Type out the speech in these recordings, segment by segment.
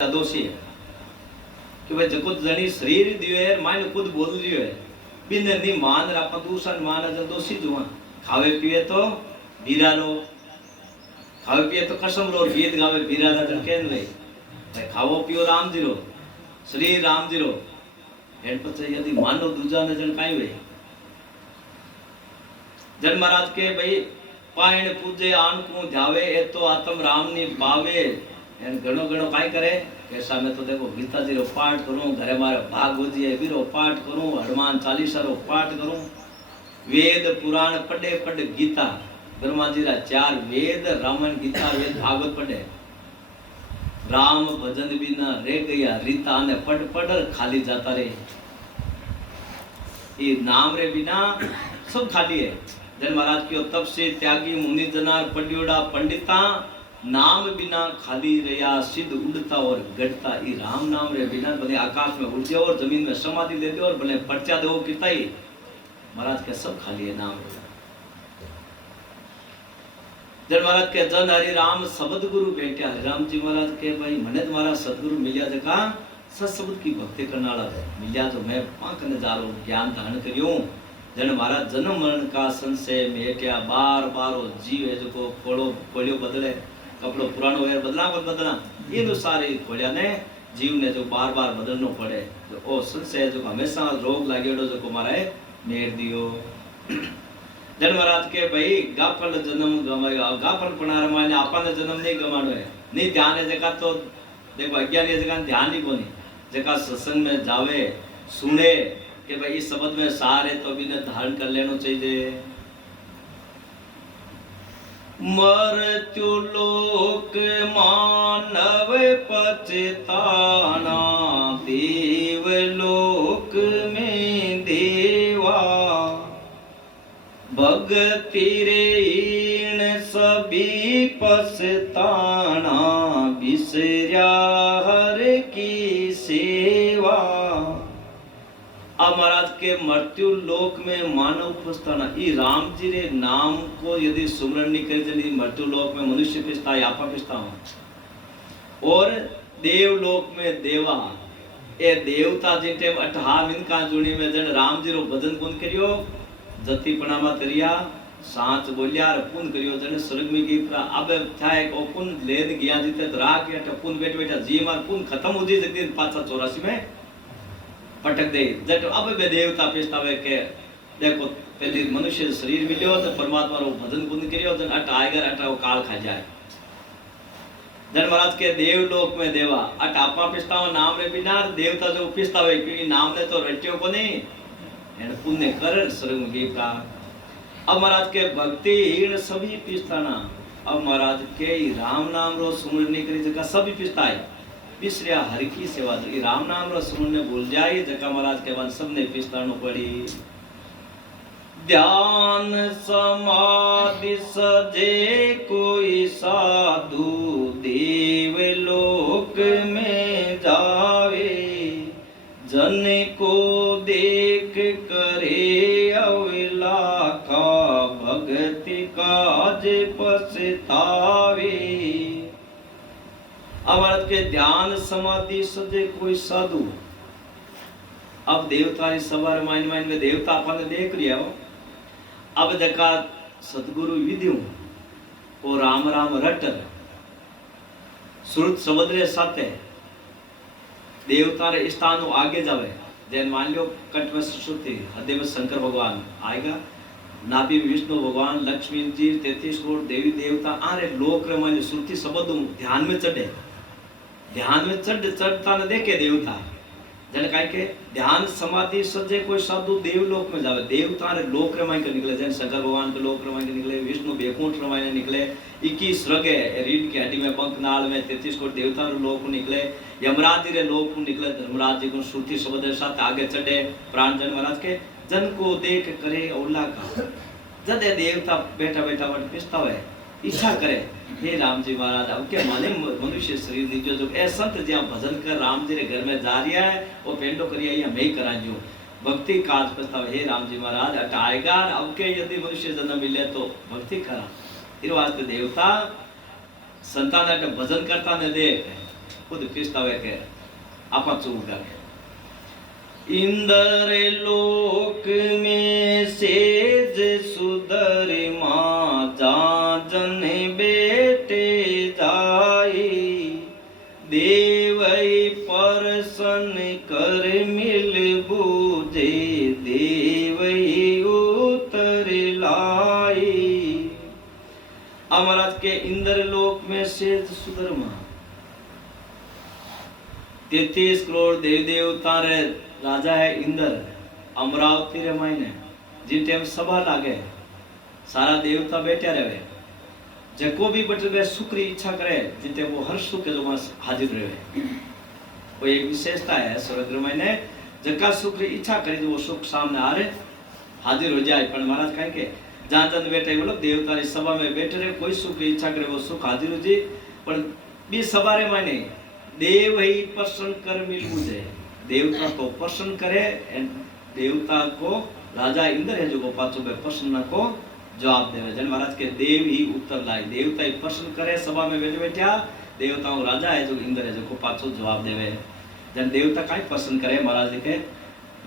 दोषी है कि भाई जको जनी शरीर दियो है माइन खुद बोल लियो है बिन नी मान रा प्रदूषण मान ज दोषी जुआ खावे पीवे तो बीरा रो खावे पीवे तो कसम रो गीत गावे बीरा रा जन केन वे भाई खावो पियो राम जी रो शरीर राम जी रो एन पछे यदि मानो दूजा ने जन काई वे जन महाराज के भाई पायण पूजे आन को ध्यावे ए तो आत्म राम नी बावे एन घणो घणो काय करे कैसा मैं तो देखो गीता जी रो पाठ करूं घरे मारे भागवत जी रो पाठ करूं हनुमान चालीसा रो पाठ करूं वेद पुराण पढ़े पढ़ गीता ब्रह्मा जी रा 4 वेद रामायण गीता वेद भागवत पढ़े राम भजन बिना रे गया रीता ने पढ़ पढ़ खाली जाता रे ये नाम रे बिना सब खाली है जन महाराज की तप से त्यागी मुनि जनार पढ़ियोड़ा पंडिता नाम बिना खाली रया सिद्ध उड़ता और गड़ता ई राम नाम रे बिना भले आकाश में उड़ जाओ और जमीन में समाधि ले दो और भले पर्चा दो कितना ही महाराज के सब खाली है नाम जन महाराज के जन हरि राम शब्द गुरु बैठा हरि राम जी महाराज के भाई मने तुम्हारा सदगुरु मिलिया जका सत्शब्द की भक्ति करने वाला है मिलिया तो मैं पाकने जा रहा ज्ञान धारण करियो जन महाराज जन्म मरण का संशय मेट्या बार बार जीव है जो खोलियो बदले कपड़ो पुरानो वेर बदलना ये नु सारे खोलिया ने जीव ने जो बार बार बदलनो पड़े जो ओ संशय जो हमेशा रोग लागेडो जो को मारे मेर दियो जन महाराज के भाई गाफल जन्म गमायो गाफल पनार माने आपने जन्म नहीं गमानो है नहीं ध्यान है जका तो देखो अज्ञानी जका ध्यान नहीं कोनी जका सत्संग में जावे सुने कि भाई इस शब्द में सार है तो भी ने धारण कर लेनो चाहिए मृत्यु लोक मानव पछताना देव लोक में देवा भगति रे इन सभी पछताना बिसर्या हर की सेवा अब महाराज के मृत्यु लोक में मानव पछताना ई राम जी रे नाम को यदि सुमरण नहीं करे यदि मृत्यु लोक में मनुष्य पिछता आपा पिछता और देव लोक में देवा ए देवता जिन टाइम 18 इनका जुड़ी में जन राम जी रो भजन पुन करियो जति पणामा तरिया सांच बोलिया रे पुन करियो जन स्वर्ग में की अब थाए को पुन लेन गया जीते राख के पुन बैठ बैठा जी मार पुन खत्म हो जी दिन 584 में पटक दे जट अब बे देवता पेस्तावे के देखो पहले मनुष्य शरीर मिलियो तो परमात्मा रो भजन पुण्य करियो जन अट आएगा अट वो काल खा जाए जन महाराज के देव लोक में देवा अट आपा पेस्तावा नाम रे बिना देवता जो पेस्तावे क्योंकि नाम ने तो रट्यो को नहीं एन पुण्य कर स्वर्ग में का अब महाराज के भक्तिहीन सभी पिस्ताना अब महाराज के राम नाम रो सुमरण नहीं करी जगह सभी पिस्ताए पिछलिया हर की सेवा जो राम नाम रो सुनने भूल जाए जका महाराज के बाद सबने पिस्तानो पड़ी ध्यान समाधि सजे कोई साधु देव लोक में जावे जन को देख करे अवला का भक्ति काज पछतावे अमृत के ध्यान समाधि सजे कोई साधु अब देवता री सवार माइन में देवता अपन देख लिया अब जका सतगुरु विद्यु को राम राम रट श्रुत शब्द रे साथे देवता रे स्थान आगे जावे जैन मान लो कंठ में सरस्वती हृदय में शंकर भगवान आएगा नाभि में विष्णु भगवान लक्ष्मी जी 33 करोड़ देवी देवता आरे लोक रे मान श्रुति शब्द ध्यान में चढ़े ध्यान में चढ़ता न देखे देवता जन काय के ध्यान समाधि सजे कोई साधु देव लोक में जावे देवता रे लोक रमाई के निकले जन शंकर भगवान के लोक रमाई के निकले विष्णु बेकुंठ रमाई ने निकले 21 रगे रीढ़ की हड्डी में पंख नाल में 33 करोड़ देवता रे लोक निकले यमराज रे लोक निकले धर्मराज जी को श्रुति शब्द के साथ आगे चढ़े प्राण जन महाराज के जन को देख करे औला का जदे देवता बैठा बैठा वट पिस्ता है इच्छा करे हे राम जी महाराज अब क्या माने मनुष्य शरीर दीजियो जो ए संत जी भजन कर राम जी रे घर में जा रिया है वो पेंडो करिया या मैं ही करा जो भक्ति काज प्रस्ताव हे राम जी महाराज अट आएगा अब के यदि मनुष्य जन्म मिले तो भक्ति करा इस वास्ते देवता संतान भजन करता ने देख खुद पीछतावे के आपा चूक गए। इंदर लोक में सेज सुदर माँ जाजन बेटे जाई, देवई परसन कर मिल बूझे, देवई उतर लाई। महाराज के इंद्र लोक में सेज सुदर माँ 33 करोड़ देव देवता रे राजा है इंद्र। अमरावती रे मायने जिन टाइम सभा लागे सारा देवता बैठे रहे, जको भी बटवे सुख री इच्छा करे जिते वो हर सुख के जो हाजिर रहे। वो एक विशेषता है स्वर्ग रे मायने, जका सुख री इच्छा करे जो वो सुख सामने आ रहे हाजिर हो जाए। पर महाराज कहे के जहां तक बैठे बोलो देवता री सभा में बैठे रहे, कोई सुख री इच्छा करे वो सुख हाजिर हो जाए। पर बी सभा रे मायने देव ही प्रसन्न कर मिलू जाए, देवता तो प्रसन्न करे, देवता को राजा इंद्र है जो पाचो पे प्रसन्न को जवाब देवे। जन महाराज के देव ही उत्तर लाई, देवता ही प्रसन्न करे सभा में बैठे बैठा, देवताओं राजा है जो इंद्र है जो पाचो जवाब देवे। जन देवता काई प्रसन्न करे महाराज लिखे,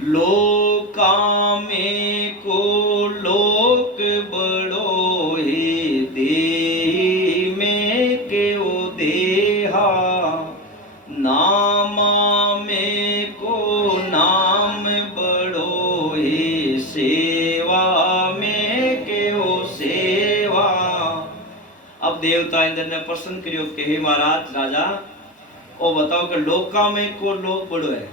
लोका में को लोक बड़ो ही देही में के ओ देहा, नामा में को नाम बड़ो ही सेवा में के हो सेवा। अब देवता इंद्र ने प्रश्न करियो कि हे महाराज राजा ओ बताओ कि लोका में को लोक बड़ो है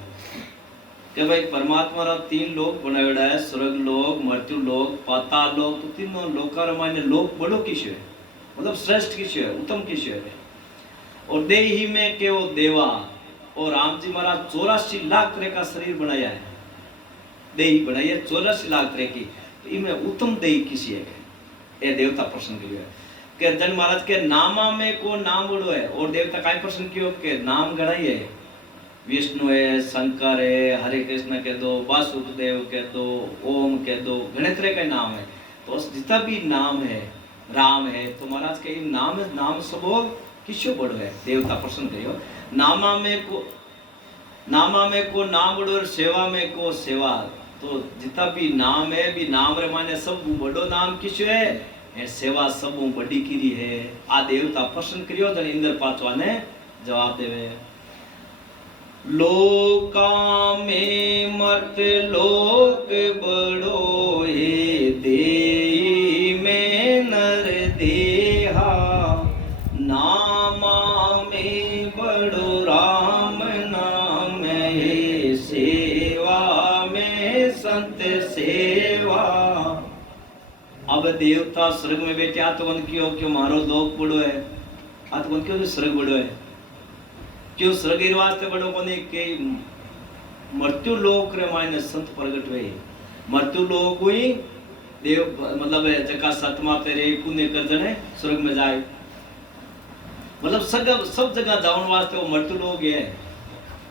कि भाई परमात्मा रा 3 लोक बनायोड़ा है, स्वर्ग लोक, मृत्यु लोक, पाताल लोक। तो तीनों लोका माने लोक बड़ो किसो है, मतलब श्रेष्ठ किसो है, उत्तम किसो है। और देही में के वो देवा। और राम जी महाराज 84 लाख तरह का शरीर बनाया है, देही बनाई है 84 लाख तरह की, तो इनमें उत्तम देही किसी है ये देवता प्रश्न किया कि जन महाराज के नामा में को नाम बड़ो है। और देवता काय प्रश्न कियो के नाम गणाई है, विष्णु है, शंकर है, हरे कृष्ण कह दो, वासुदेव कह दो, ओम कह दो, घने तरह के नाम है। तो जितना भी नाम है राम है, तो महाराज के नाम सबो किसो बड़ो है। देवता प्रश्न करियो, नामा में को नाम बड़ो और सेवा में को सेवा। तो जितना भी नाम है भी नाम रे माने सब बड़ो नाम किसो है, सेवा सब बड़ी कीरी है। आ देवता प्रश्न करियो तो इंद्र पाचवा ने जवाब देवे, लोका में मत लोक बड़ो हे, देही में नर देहा, नामा में बड़ो राम नाम है, सेवा में संत सेवा। अब देवता स्वर्ग में बैठे आ तो क्यों क्यों मारो लोक बड़ो है, आ तो क्यों स्वर्ग बड़ो है, क्यों स्वर्ग वास्ते बड़ो कोने के मृत्यु लोक रे मायने संत प्रगट हुए। मृत्यु लोक हुई देव मतलब जका सतमा तेरे पुण्य कर जने स्वर्ग में जाए, मतलब सब जगह जावन वास्ते वो मृत्यु लोग है।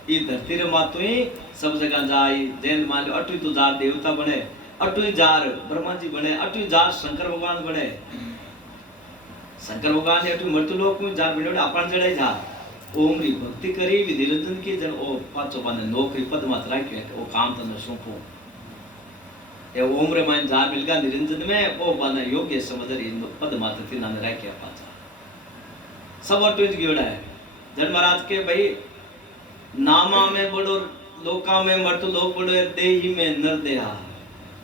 ये धरती रे मातो ही सब जगह जाए, जैन मान लो अटू तो जार देवता बने, अटू जार ब्रह्मा जी बने, अटू जार शंकर भगवान बने। शंकर भगवान ने अटू मृत्यु लोक में जार बने अपन जड़े जा ओम री भक्ति करी विधि रंजन की जन ओ पाचो पाने नौकरी पद मात राखे ओ काम तने सौंपो। ये ओम रे मान जार मिलगा निरंजन में ओ बने योग्य समझ रही पद मात थी नाने राखे पाचा सब अटू गियोड़ा है। जन महाराज के भाई नामा में बड़ो लोका में मृत्यु लोक बड़ो देही में नर देहा।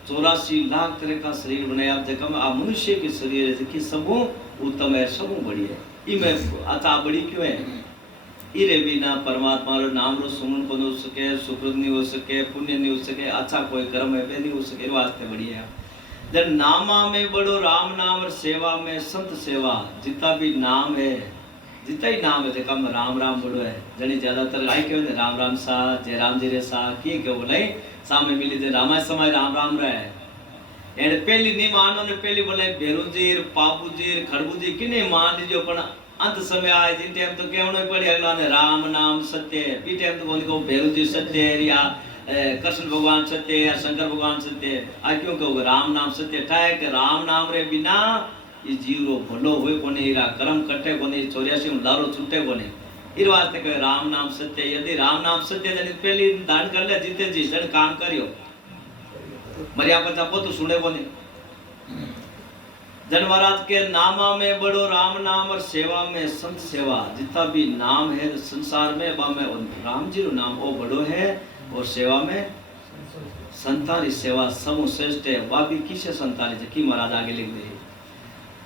84 लाख तरह का शरीर बनाया जगह में आ मनुष्य के शरीर है कि सबो उत्तम है, सबो बड़ी है। इमें अच्छा बड़ी क्यों है, इरे बिना परमात्मा रो नाम रो सुमन को नहीं हो सके, सुकृत नहीं हो सके, पुण्य नहीं हो सके, अच्छा कोई कर्म है नहीं हो सके, वास्ते बड़ी है। जब नामा में बड़ो राम नाम और सेवा में संत सेवा। जितना भी नाम है जितना ही नाम है देखा में राम राम बड़ो है। जनी ज्यादातर आई क्यों ने राम राम सा जय राम जी रे सा की क्यों बोले सामने मिली जे रामाय समय राम राम रहे। एड पहली नहीं मानो ने पहली बोले भेरुजीर पापूजीर खड़बूजी किने मान लीजिए पण अंत समय आए जिन टाइम तो कहनो पड़े अगला ने राम नाम सत्य है, बी टाइम तो उनको भेरुजी सत्य है या कृष्ण भगवान सत्य है या शंकर भगवान सत्य है। आ क्यों कहो राम नाम सत्य ठाए के राम नाम रे बिना ये जीव रो भलो होए कोने, रा कर्म कटे कोने, 84 लारो छूटे कोने। इस वास्ते कहे राम नाम सत्य। यदि राम नाम सत्य जन पहली दान कर ले जीते जी जन काम करियो मरिया पचा पोतु सुने कोनी। जन महाराज के नामा में बड़ो राम नाम और सेवा में संत सेवा। जितना भी नाम है संसार में बा में राम जी रो नाम वो बड़ो है और सेवा में संतानी सेवा समूह श्रेष्ठ है। वह भी किसे संतानी से की महाराज आगे लिख दे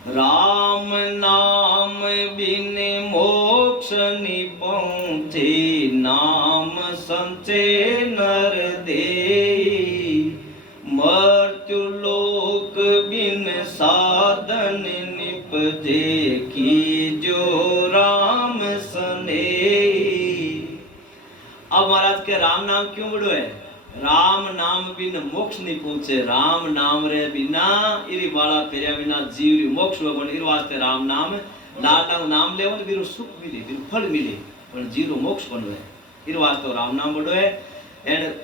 राम नाम बिन मोक्ष नि पहुँचे नाम संचे नर देई मृत्यु लोक बिन साधन निपजे की जो राम सने। अब महाराज के राम नाम क्यों बड़ो है? राम नाम बिन मोक्ष नहीं पहुंचे। राम नाम रे बिना इरी बाला फेरिया बिना जीव मोक्ष भगवान इर वास्ते राम नाम लाला नाम ले वन बिरो सुख मिले बिरो फल मिले पर जीरो मोक्ष बनो है। इर वास्ते राम नाम बड़ो है। एंड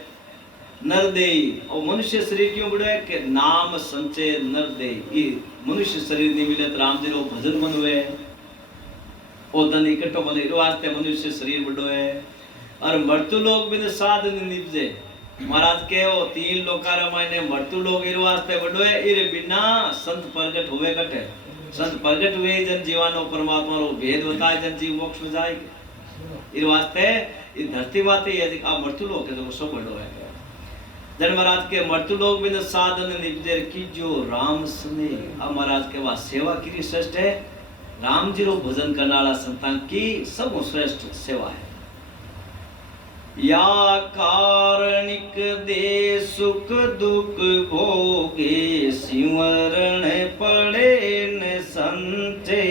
नरदेई और मनुष्य शरीर क्यों बड़ो है कि नाम संचय नरदेई। मनुष्य शरीर नहीं मिले तो राम जी रो भजन बनो है ओ धन इकट्ठो बने। इर वास्ते मनुष्य शरीर बड़ो है। और मृत्यु लोग बिन साधन निपजे महाराज के वो तीन लोकार मायने मृत्यु लोग इर वास्ते बड़ो है। इरे बिना संत प्रगट हुए कटे संत प्रगट हुए जन जीवानो परमात्मा रो भेद बताए जन जीव मोक्ष में जाए। इर वास्ते इस धरती माते यदि आ मृत्यु लोग के तो सब बड़ो है। जन महाराज के मृत्यु लोग बिन साधन निपजे की जो राम सुने। अब महाराज के वह सेवा की श्रेष्ठ है। राम जी रो भजन करने वाला संतान की सब श्रेष्ठ सेवा है। या कारणिक दे सुख दुख भोगे सिमरण पड़े न संचे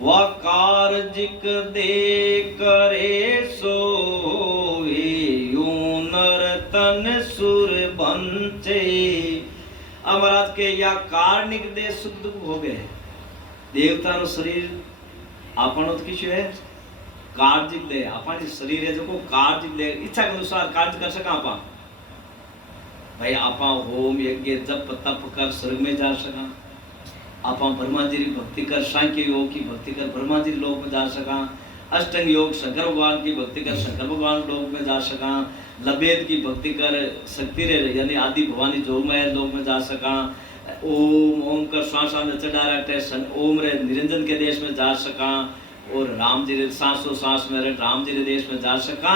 वा कार्जिक दे करे सोए यूं नर तन सुर बंचे। अब महाराज के या कारणिक दे सुख दुख भोगे देवता रो शरीर आपनो तो किछु है कार्जिक दे अपनी शरीर है जो को कार्जिक दे इच्छा के अनुसार कार्य कर सका आपा भाई आपा होम यज्ञ जप तप कर स्वर्ग में जा सका। आपा ब्रह्मा जी की भक्ति कर सांख्य योग की भक्ति कर ब्रह्मा जी लोक में जा सका। अष्टांग योग शंकर भगवान की भक्ति कर शंकर भगवान लोक में जा सका। लबेद की भक्ति कर शक्ति रे यानी आदि भवानी जोगमय लोक में जा सका। ओम ओम कर श्वास में चढ़ा रहे ओम रे निरंजन के देश में जा सका। और राम जी रे सांसों सांस में राम जी रे देश में जा सका।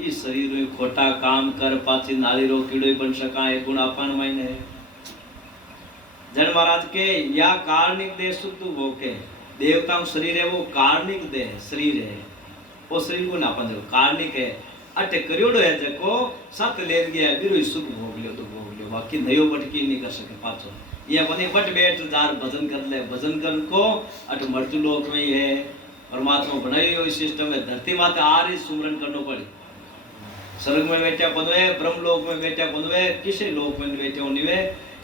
इस शरीर में खोटा काम कर पाची नाली रो कीड़ो बन सका। एक गुण अपन मायने जन महाराज के या कारणिक दे सुख भोगे देवता शरीर है वो कारणिक दे शरीर है। वो शरीर को नापन जो कारणिक है अटे करियोड़ो है जको सत ले गया बिरो सुख भोग लियो तो भोग लियो बाकी नयो बटकी नहीं कर सके पाछो। ये बने बट बैठ जार भजन कर ले भजन कर को अट मृत्यु लोक में ही है। परमात्मा बनाई हुई सिस्टम है। धरती माते आ रही सुमरन करनो पड़े। स्वर्ग में बैठा पदवे ब्रह्म लोक में बैठा पदवे किसी लोक में बैठे होनी वे।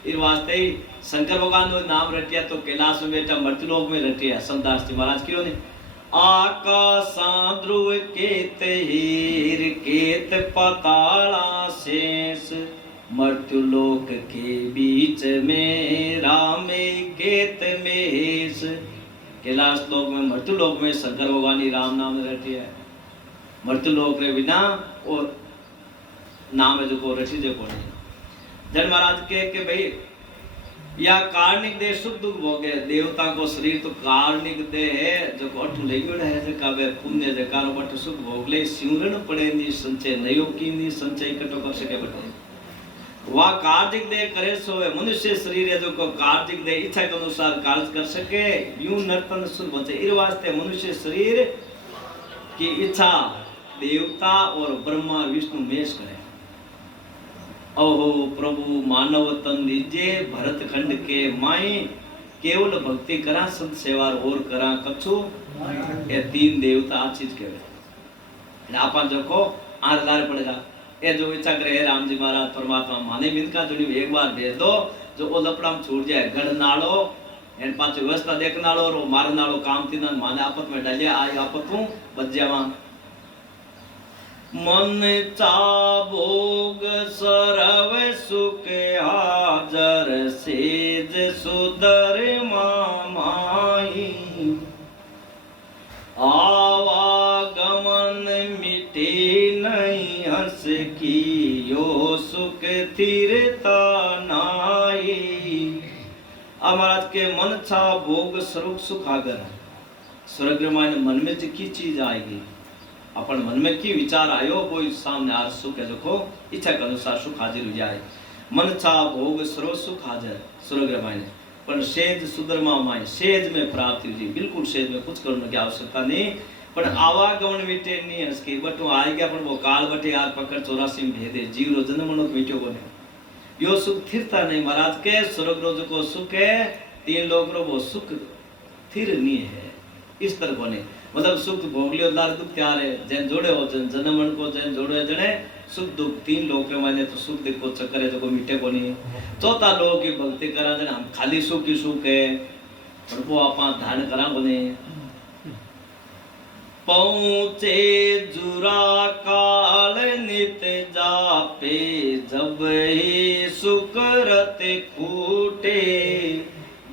इस वास्ते ही शंकर भगवान ने नाम रटिया तो कैलाश में बैठा मृत्यु लोक में रटिया। संतदास जी महाराज क्यों नहीं आकाशा ध्रुव केत हीर केत पाताला शेष मृत्यु लोक के बीच में राम केत महेश। कैलाश लोक में मृत्यु लोक में शंकर भगवान ही राम नाम रटी है। मृत्यु लोक रे बिना और नाम है जो को रटी जो को नहीं। जन महाराज के भाई या कारणिक दे सुख दुख भोगे देवता को शरीर तो कारणिक दे है जो को अठ ले गयो है जका वे पुण्य जकारो बट सुख भोग ले सिमरन पड़े नी संचय नयो की नी संचय इकट्ठो कर सके बटे। वह कार्जिक दे करे सो मनुष्य शरीर है जो को कार्जिक दे इच्छा के अनुसार कार्य कर सके यूं नर्तन सुर बचे। इस वास्ते मनुष्य शरीर की इच्छा देवता और ब्रह्मा विष्णु महेश करे। ओहो प्रभु मानव तन दीजिए भरत खंड के माई केवल भक्ति करा संत सेवा और करा कछु ये तीन देवता आ चीज के आपा जो को आधार पड़ेगा। ये जो इच्छा करे राम जी महाराज परमात्मा माने मिनका जोड़ी एक बार भेज दो जो ओ लपड़ा में छूट जाए गढ़ नालो एन पाछ व्यवस्था देख नालो और मार नालो काम थी ना माने आपत में डाले आई आपत हूं बच जावा। मन चाभोग सरव सुख हाजर सेज सुदर मामाई आवा नहीं हंस की यो सुख थिरता नाई। अब महाराज के मन छा भोग स्वरूप सुख आगर स्वर्ग में मन में जो की चीज आएगी अपन मन में की विचार आयो वो सामने आज सुख है देखो इच्छा के अनुसार सुख हाजिर हो जाए। मन छा भोग सर्व सुख हाजिर स्वर्ग में पर सेज सुधर्मा माए सेज में प्राप्ति हुई बिल्कुल सेज में कुछ करने की आवश्यकता नहीं पर आवागमन मिटे नहीं हंसकी बट वो आ गया पर वो काल बटे यार पकड़ 84 में भेदे जीव रो जन्म मनो मिट्यो बने यो सुख थिरता नहीं महाराज के स्वर्ग रोज को सुख है तीन लोग रो वो सुख थिर नहीं है इस तरह बने मतलब सुख भोग लियो लार दुख त्यार है जैन जोड़े हो जन जन्मन को जैन जोड़े जने सुख दुख तीन लोग के माने तो सुख दुख को चक्कर है तो को मिटे को नहीं चौथा लोग की भक्ति करा जने हम खाली सुख ही सुख है और वो आपा ध्यान करा बने पहुँचे जुरा काल नित जापे जब ही सुकरत खूटे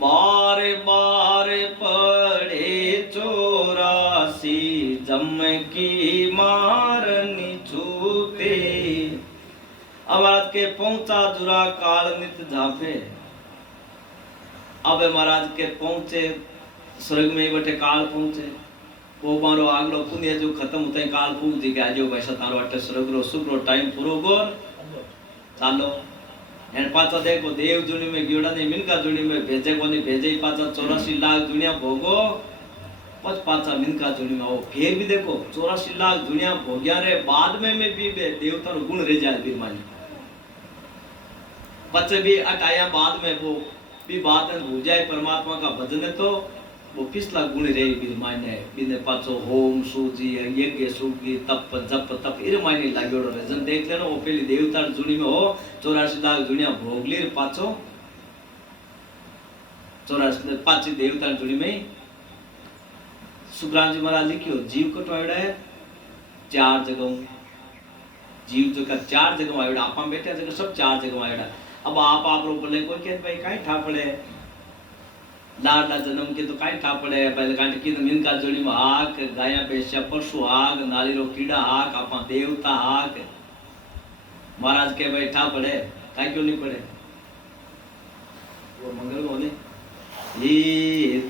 बार बार पड़े 84 जम की मारनी छूते। अब महाराज के पहुंचा जुरा काल नित जापे अब महाराज के पहुंचे स्वर्ग में बटे काल पहुंचे वो मारो आगलो पुण्य जो खत्म होता है काल पूछ जी के जो वैसा तारो अटे स्वर्ग रो सुख रो टाइम पूरो गोर चालो एन पाचा देखो देव जुनी में गियोड़ा ने मिनका जुनी में भेजे को नहीं भेजे पाचा 84 लाख दुनिया भोगो पच पाचा मिनका जुनी में वो फिर भी देखो 84 लाख दुनिया भोग्या रे बाद में भी देवता रो गुण रह जाए बिरमानी बच्चे भी अटाया बाद में वो भी बात हो जाए परमात्मा का भजन है तो वो पिछला गुण रे बिर मायने बिने पाछो होम सूजी यज्ञ सूगी तप जप तप इर मायने लाग्योड़ो रे जन देख लेनो वो पहली देवता जुनी में हो 84 लाख दुनिया भोगलीर पाछो 84 पाछी देवता जुनी में सुग्राम जी महाराज लिखियो जीव को टोयड़ा है 4 जगहों जीव जो का 4 जगह आयोड़ा आपा बैठे जगह सब 4 जगह आयोड़ा अब आप रो बोले कोई कहत भाई काई ठा पड़े लाडला जन्म के तो काई ठा पड़े पहले कांट की मिनका जोड़ी में आक गाया पेशा पशु आग नाली रो कीड़ा आक आपा देवता आक महाराज के भाई ठा पड़े काई क्यों नहीं पड़े वो मंगल को नहीं ये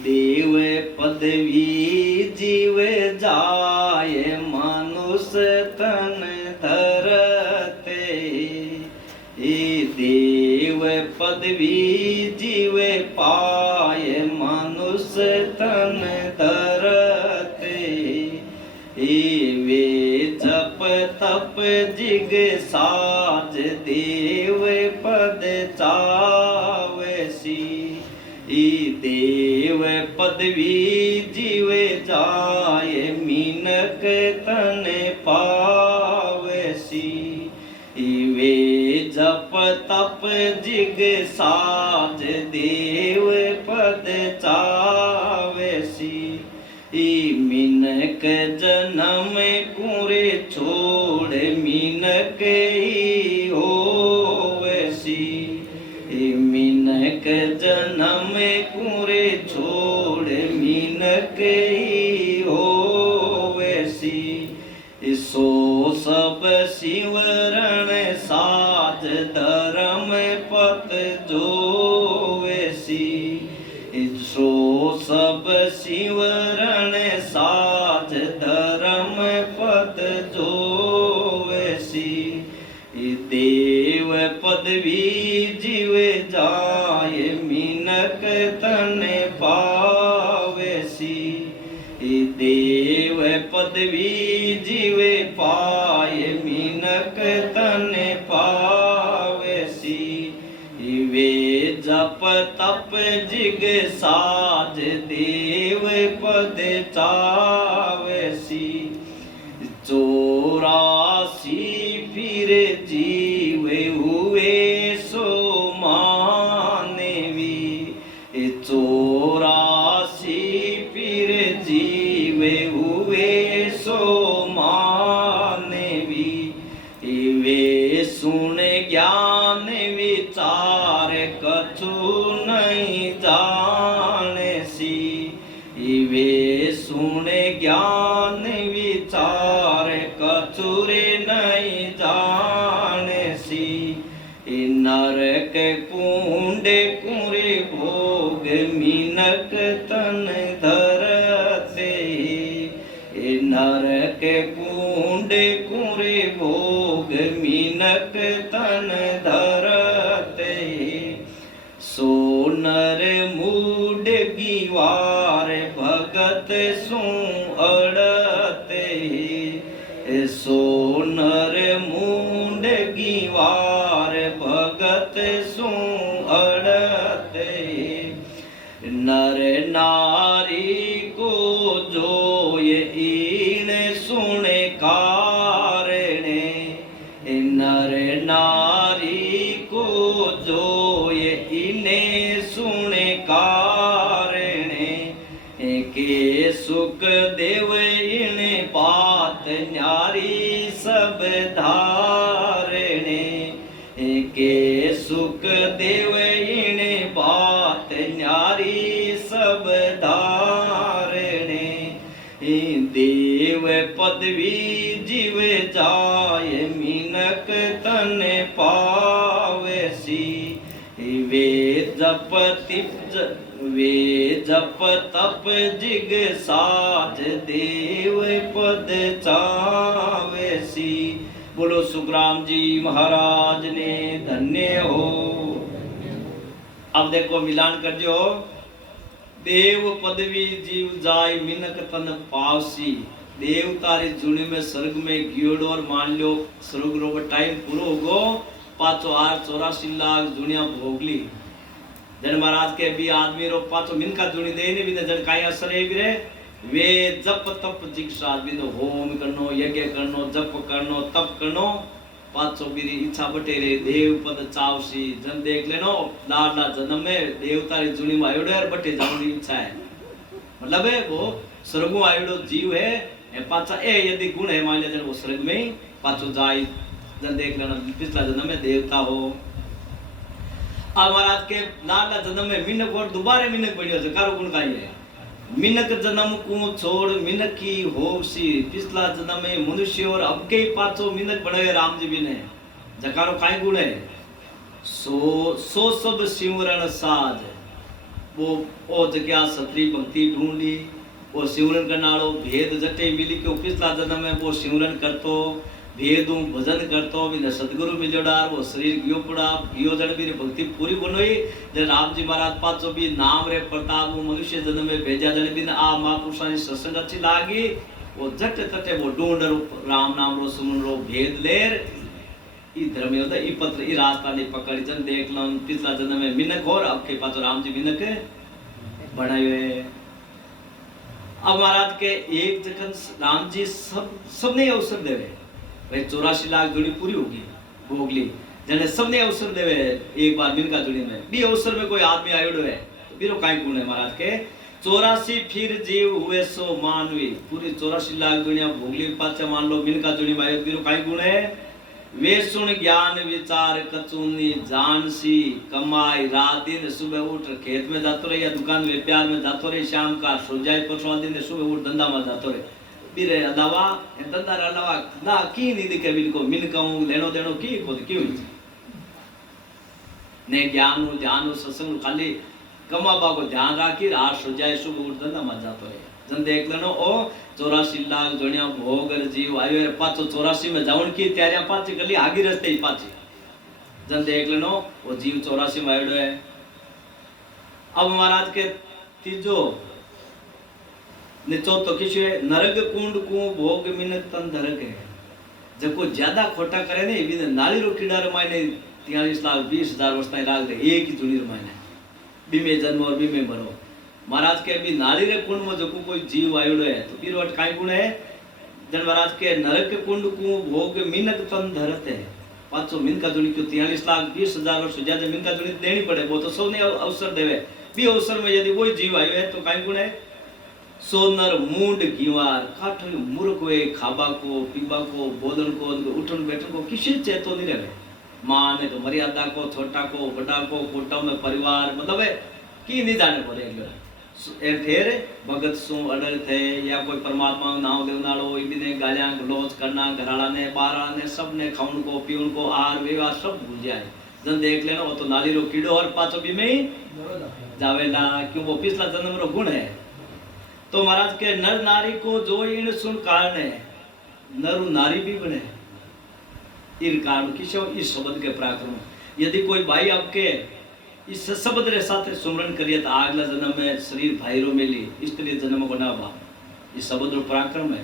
देव पदवी जीव जाए मनुष्य तन धरते ये देव पदवी जीव पाए मनुष्य तन धरते वे जप तप जिग साज देव पद चावसी देव पदवी जीव जाए मीनक तन पावसी वे जप तप जिग साज देव पद चावसी मीनक जन्म कुरे छोड़ मीनक ही होवसी मीनक जन्म कुरे छोड़ मीनक ही होवसी सो सब शिवरण साज धर्म पत जोवसी सो सब शिवरण साज धर्म पद जोवसी देव पदवी जीव जाए मीनक तन पावसी देव पदवी जीव पाए मीनक तन पावसी वे जप तप जिग साज देव पद चावसी 84 फिर जीव हुए सो मानवी 84 फिर जीव हुए सो मानवी वे सुन ज्ञान विचार कछु नहीं जानसी वे सुन ज्ञान विचार कछु रे नहीं जाने सी नरक कुंड कुरे भोग मिनक तन धरते नरक कुंड कुरे भोग मिनक तन धरते सोनर मूड गीवार भगत सु अड़ते सोनर मूड गीवार भगत सु अड़ते नर नारी को जोय ईण सुने कारणे नर नारी को जोय इने सुने कारणे के सुख देव इने बात न्यारी सब धारणे के सुख देव इने बात न्यारी सब धारणे देव पदवी जीव जाय मिनक तन पावसी वे जप तप जिग साथ देव पद चावेसी। बोलो सुखराम जी महाराज ने धन्य हो। अब देखो मिलान कर जो देव पदवी जीव जाय मिनक तन पावसी देव तारी जुनी में स्वर्ग में गियोड़ो और मान लो स्वर्ग रो टाइम पूरो होगो 584 लाख दुनिया भोगली जन महाराज के भी आदमी रो 5 मिनका जुनी देने भी जन काई असर है बिरे वे जप तप जिक्सा बिंदु होम करनो यज्ञ करनो जप करनो तप करनो 500 बीरी इच्छा बटेरे देव पद चावसी जन देख लेनो लाडला जन्म में देवता री जुनी में आयोडो और बटे जाने इच्छा है मतलब है वो स्वर्गो आयोडो जीव है ए पाचा ए यदि गुण है मान ले वो स्वर्ग में पाचो जाय जन देख लेना पिछला जन्म में देवता हो। अब महाराज के लाडला जन्म में मिनक और दोबारा मिनक बढ़ियो जकारो गुण काई है मिनक जन्म को छोड़ मिनक की होसी पिछला जन्म में मनुष्य और अब के 500 मिनक बनाए राम जी भी ने जकारो काई गुण है सो सब सिमरन साज वो ओ जगह सत्री भक्ति ढूंढी वो सिमरन करनारो भेद जटे मिली के पिछला जन्म में वो सिमरन करतो भेदू भजन करतो भी सदगुरु मिलोड़ा वो शरीर गियो पड़ा गियो जन भी भक्ति पूरी बनोई जे राम जी महाराज 500 भी नाम रे प्रताप वो मनुष्य जन्म में भेजा जन भी आ महापुरुषां सत्संग अच्छी लागी वो जट तटे वो ढूंढ राम नाम रो सुमन रो भेद लेर ई धर्म होता ई पत्र ई रास्ता ने पकड़ जन देख लो पिछला जन्म में मिनक और अब के पास राम जी मिनक बनाए अब महाराज के एक जगह राम जी सबने अवसर देवे भाई 84 लाख जोड़ी पूरी होगी भोगली जने सबने अवसर देवे एक बार मिनका जोड़ी में भी अवसर में कोई आदमी आयोडो है तो बीरो काई गुण है महाराज के 84 फिर जीव हुए सो मानवी पूरी 84 लाख दुनिया भोगली पाचा मान लो मिनका जोड़ी में आयो बीरो काई गुण है वे सुन ज्ञान विचार कचूनी जानसी कमाई रात दिन सुबह उठ खेत में जातो रहे या दुकान व्यापार में जातो रहे शाम का सो जाए परसों दिन सुबह उठ धंधा में जातो रहे बिरे अलावा धंधा अलावा ना की नहीं दिखे बिनको मिनकाऊ लेनो देनो की खुद क्यों ने ज्ञान नु ध्यान नु सत्संग खाली कमाबा को ध्यान राखी रात सो जाए सुबह उठ धंधा में जातो रहे जन देख लेनो ओ 84 लाख जोनिया भोगर जीव आयो रे 584 में जावन की त्यारिया पाछे गली आगी रस्ते ही पाछे जन देख लेनो वो जीव 84 में आयो है। अब महाराज के तीजो ने चौथो किशो है नरक कुंड को भोग मिनक तन धरक है जको ज्यादा खोटा करे ने भी नाली रो कीड़ा रे मायने 43 लाख 20,000 वर्ष ताई लाग रे एक ही जुनी रे मायने बीमे जन्म और बीमे मरो महाराज के भी नाली रे कुंड में जको कोई जीव आयोडो है तो फिर वट काई गुण है जन महाराज के नरक कुंड को भोग मिनक तन धरत है 500 मिनका जुनी क्यों 43 लाख 20,000 वर्ष ज्यादा मिनका जुनी देनी पड़े वो तो सबने अवसर देवे भी अवसर में यदि कोई जीव आयो है तो काई गुण है सोनर मूंड गीवार काठ मूर्ख वे खाबा को पीबा को बोलन को उठन बैठन को किसी चेतो नहीं रहे मान को मर्यादा को छोटा को बड़ा को कोटा में परिवार मतलब है की नहीं जाने पड़े ए ठेर भगत सु अडर थे या कोई परमात्मा नाम देवनालो इबने गालियां गलोच करना घराला ने बारा ने सब ने खाउन को पीउन को आहार व्यवहार सब भूल जाए जन देख लेना वो तो नाली रो कीड़ो और पाछो भी में जावेला क्यों वो पिछला जन्म रो गुण है। तो महाराज के नर नारी को जो इन सुन कारण है नर नारी भी बने इन कारण किसो इस शब्द के पराक्रम यदि कोई भाई आपके इस शब्द रे साथे सुमरन करिए तो अगला जन्म में शरीर भाई रो मिली इसलिए जन्म बनावा इस शब्द रो पराक्रम है।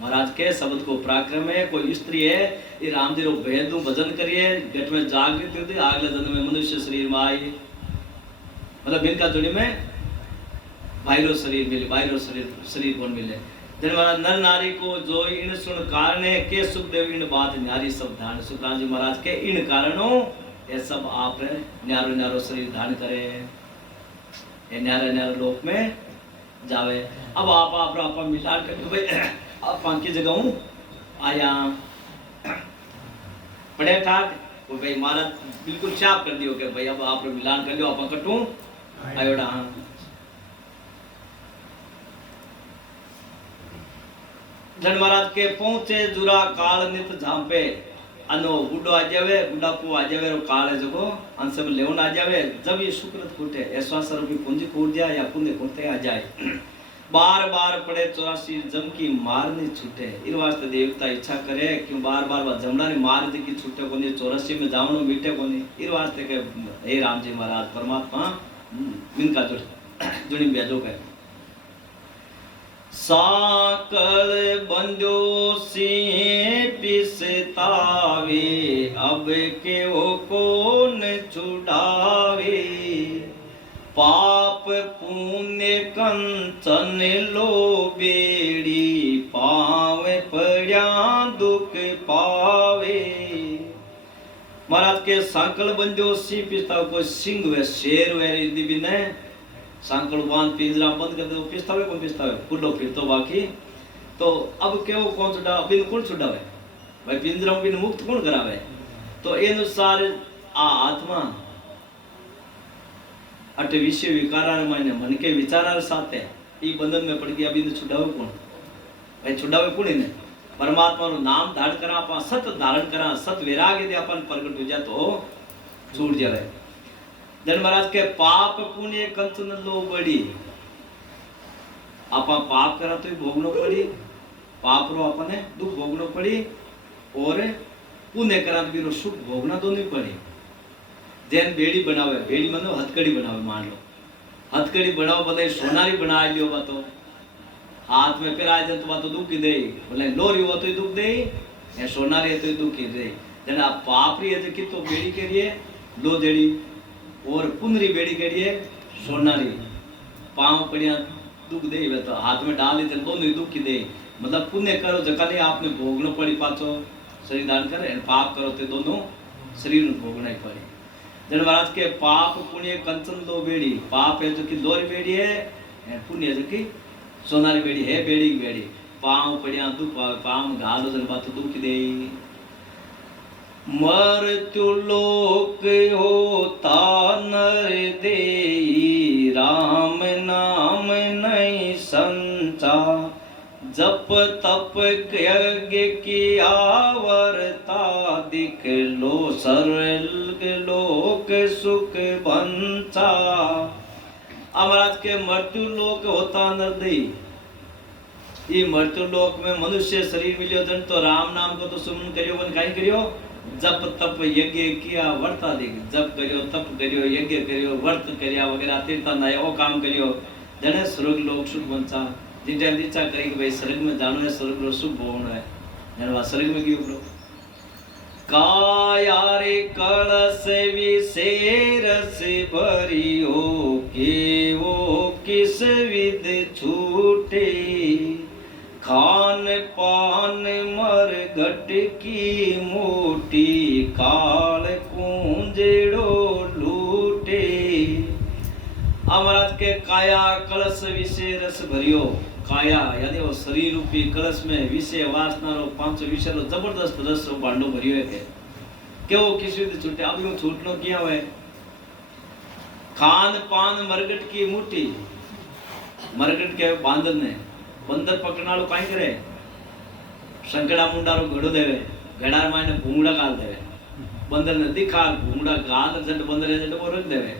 महाराज के शब्द को पराक्रम है कोई स्त्री है ये राम जी रो भेद भजन करिए गट में जागृत होती अगला जन्म में मनुष्य शरीर में आई मतलब इनका जोड़ी में भाई रो शरीर मिले भाई रो शरीर कौन मिले जन महाराज नर नारी को जो इन सुन कारण के सुखदेव इन बात नारी सब धारण सुखराम जी महाराज के इन कारणों ये सब आप न्यारो न्यारो शरीर धारण करे ये न्यारे न्यारे लोक में जावे। अब आप मिला कर भाई आप की जगह हूँ आया पढ़े ठाक वो भाई महाराज बिल्कुल साफ कर दियो कि भाई अब आप मिलान कर लियो आप कटू आयोडा हाँ जन महाराज के पहुंचे जुरा काल नित झांपे अनो बुढ़ो आ जावे बुढ़ापो आ जावे रो काल है जगो अंश में लेवन आ जावे जब ये शुक्रत फूटे ऐसा रूपी पूंजी फूट जाए या पुण्य फूटते आ जाए बार बार पड़े 84 जम की मारने छूटे इन वास्ते देवता इच्छा करे क्यों बार बार जमना ने मार दे की छूटे कोनी 84 में जावनो मीटे कोनी इन वास्ते के हे राम जी महाराज परमात्मा इनका जुड़ी बेजो के साकल बंदो सिंह पिसतावे अब के वो कौन छुड़ावे पाप पुण्य कंचन लो बेड़ी पावे पड़ा दुख पावे। महाराज के सांकल बंदो सिंह पिसतावे को सिंह वे शेर वे यदि ने सांकल बांध पिंजरा बंद कर दो पिस्तावे कौन पिस्तावे खुलो फिर तो बाकी तो अब के वो कौन छुड़ा बिन कौन छुड़ावे भाई पिंजरा में बिन मुक्त कौन करावे तो इन अनुसार आ आत्मा अट विषय विकारा माने मन के विचारा साथ है ई बंधन में पड़ गया बिन छुड़ावे कौन भाई छुड़ावे कौन इने परमात्मा रो नाम धारण करा अपन सत धारण करा सत वैराग्य दे अपन प्रगट हो जा तो छूट जावे। जन महाराज के पाप पुण्य कंचन लो बड़ी आप पाप करा तो भोगनो पड़ी पाप रो अपने दुख भोगनो पड़ी और पुण्य करा तो भी सुख भोगना दोनों पड़ी। जैन बेड़ी बनावे बेड़ी मतलब हथकड़ी बनावे मान लो हथकड़ी बनाओ बताए सोनारी बना लियो बातो हाथ में फिर आ जाए तो बातो दुख ही दे बोले लोरी हुआ तो दुख दे या सोनारी है तो दुख ही दे जन आप पाप रही है तो कि तो बेड़ी के लिए लो देड़ी और पुनरी बेड़ी के लिए सोनारी पांव पड़िया दुख दे तो हाथ में डाल देते दोनों दुख ही दे मतलब पुण्य करो जका नहीं आपने भोगनो पड़ी पाचो शरीर दान करे पाप करो ते दोनों शरीर में भोगना ही पड़े। जन महाराज के पाप पुण्य कंचन दो बेड़ी पाप है जो कि लोरी बेड़ी है पुण्य है जो कि सोनारी बेड़ी है बेड़ी की बेड़ी पांव पड़िया दुख पांव घालो जन बात दुख दे मृत्यु लोक होता नर देई राम नाम नहीं संचा जप तप यज्ञ की आवर्ता दिख लो सर्ग लोक सुख बंचा। महाराज के मृत्यु लोक होता नर देई ये मृत्यु लोक में मनुष्य शरीर मिलियो जन तो राम नाम को तो सुमन करियो बन काई करियो जप तप यज्ञ किया वर्ता दिख जप करियो तप करियो यज्ञ करियो वर्त करिया वगैरह तीर्था नया वो काम करियो जने स्वर्ग लोक सुख बंचा जिन टाइम इच्छा करी कि भाई स्वर्ग में जानो है स्वर्ग रो सुख भोगनो है जने वा स्वर्ग में गयो ब्रो काया रे कलश विशेरस भरियो के वो किस विध छूटे खान पान मर घट की मोटी काल कुंजड़ो लूटे। महाराज के काया कलश विषय रस भरियो काया यानी वो शरीर रूपी कलश में विषय वासना रो पांच विषय रो जबरदस्त रस रो भांडो भरियो है के वो किसी भी छूटे अब यो छूटनो किया हुए खान पान मरगट की मुट्ठी, मरगट के बांदर ने, बंदर पकड़ने वालों काई करे, संकड़ा मुंडा रो घड़ो देवे, घड़ार मायने भूंगड़ा गाल देवे, बंदर ने दिखा भूंगड़ा गाल जट बंदर है जट वो रख देवे।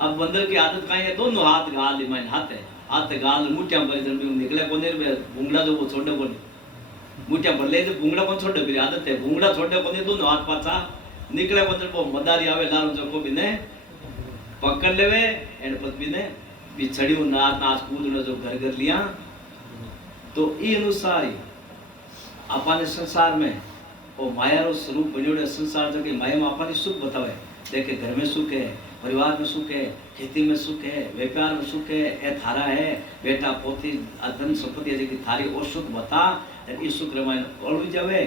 अब बंदर की आदत काई है, दोनों हाथ गाल दी मायने हाथ गाल मुठ्ठियां भरी जन भी निकले कोने रे भूंगड़ा जो वो छोड़े कोने, मुठ्ठियां भर ले तो भूंगड़ा कौन छोड़े फिर आदत है, भूंगड़ा छोड़े कोने दोनों हाथ पाछा निकले बंदर वो मदारी आवे लारो जो को भी ने पकड़ लेवे एंड पत भी ने बिछड़ी नाच नाच कूदनो जो घर घर लिया। तो ई अनुसार ही आपने संसार में वो माया रो स्वरूप बन्योड़े संसार जो कि माया में आपने सुख बतावे, देखे घर में सुख है, परिवार में सुख है, खेती में सुख है, व्यापार में सुख है, ए थारा है बेटा पोती धन संपत्ति है कि थारी और सुख बता ये सुख रमायन ओळवी जावे,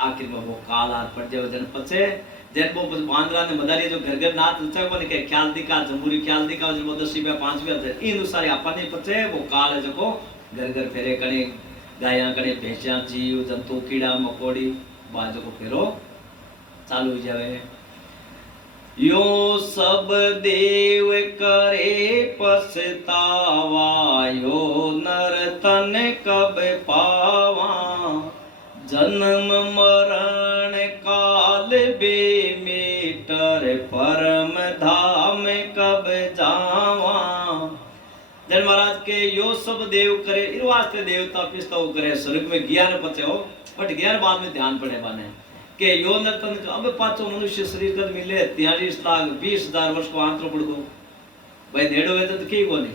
आखिर में वो काल हार पड़ जावे जन पचे जन वो बांद्रा ने मदारी जो घर घर नाच नचा को के ख्याल दिखा जमूरी ख्याल दिखा जो 10 रुपया 5 रुपया इन अनुसार आपने पचे वो काल है जो घर घर फेरे कने गाया कने भैंसा जीव जंतु कीड़ा मकोड़ी बाजो को फेरो चालू हो जावे। यो सब देव करे पछतावा, यो नर तन कब पावा, जन्म मरण काल बेमेटर, परम धाम कब जावा। जन महाराज के यो सब देव करे इन वास्ते देवता पिस्तव करे स्वर्ग में ज्ञान पचे हो, बट ज्ञान बाद में ध्यान पड़े बाने के यो नर्तन अब पाचो मनुष्य शरीर कद मिले 43 लाख 20,000 वर्ष को आंतरो पड़ गो भाई नेड़ो वे तो की कोनी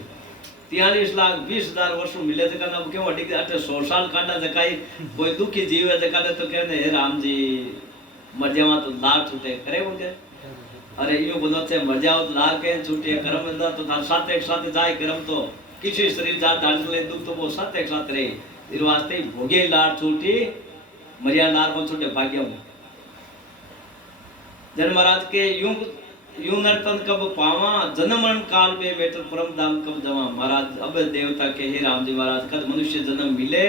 43 लाख 20,000 वर्ष मिले तो कहना क्यों अटी अटे 100 साल काटा जकाई कोई दुखी जीव है जका तो कहने हे राम जी मर जावा तो लाभ छूटे करे उनके अरे यो बोलो थे मर जाओ तो लाभ के छूटे कर्म मिलता तो तार साथ एक साथ जाए कर्म तो किसी शरीर जा डाल ले दुख तो वो साथ एक साथ रहे इस वास्ते भोगे लाभ छूटी मरिया लाभ को छूटे भाग्य जन महाराज के यूं नर्तन कब पावा, जन्म मरण काल में बेटर परम धाम कब जावा। महाराज अब देवता के हे राम जी महाराज कद मनुष्य जन्म मिले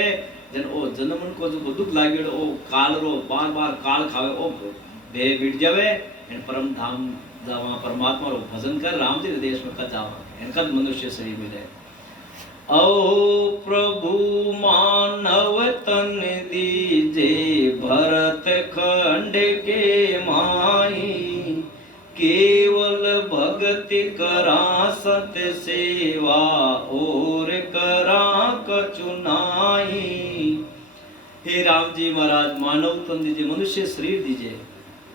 जन ओ जन्म को जो दुख लाग्यो ओ काल रो बार बार काल खावे ओ बे बिट जावे एन परम धाम जावा परमात्मा रो भजन कर राम जी देश में कद जावा एन कद मनुष्य शरीर मिले। ओ प्रभु मानव तन दीजे भरत खंड के माई, केवल भक्ति करा सत सेवा और करा कचुनाई। हे राम जी महाराज मानव तन दीजिए मनुष्य शरीर दीजिए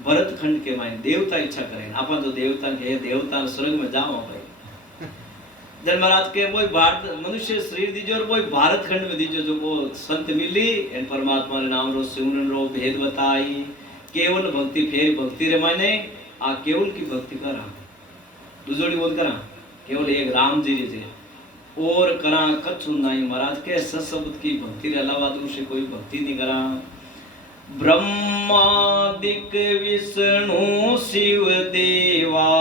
भरत खंड के माई देवता इच्छा करें अपन तो देवता के देवता स्वर्ग में जाओ भाई जन महाराज के वो भारत मनुष्य शरीर दीजिए और वो भारत खंड में दीजिए जो वो संत मिली एन परमात्मा रे नाम रो सिमरन रो भेद बताई केवल भक्ति फेर भक्ति रे माने आ केवल की भक्ति करा दुजोड़ी बोल करा केवल एक राम जी रे और करा कछु नहीं महाराज के सशब्द की भक्ति रे अलावा दूसरी कोई भक्ति नहीं करा। ब्रह्मादिक विष्णु शिव देवा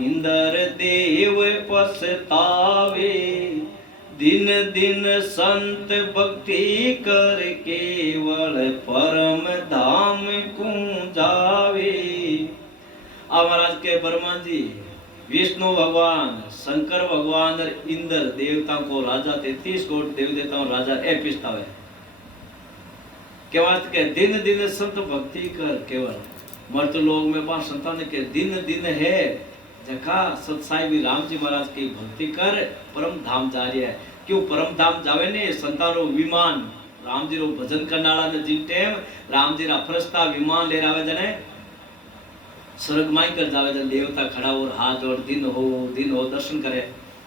इंद्र देव पछतावे, दिन दिन संत भक्ति कर केवल परम धाम को जावे। महाराज के ब्रह्मा जी विष्णु भगवान शंकर भगवान और इंद्र देवता को राजा 33 कोट देव देवताओं राजा ए पिस्तावे के दिन दिन संत भक्ति कर केवल मर्त लोग में बात संतान के दिन दिन है जखा सत्साई भी राम जी महाराज की भक्ति कर परम धाम जा रही है। क्यों परम धाम जावे ने संतानो विमान राम जी रो भजन करनाला ने जिन टाइम राम जी रा फरस्ता विमान ले रावे जने स्वर्ग माई कर जावे जन देवता खड़ा और हाथ जोड़ दिन हो दर्शन करे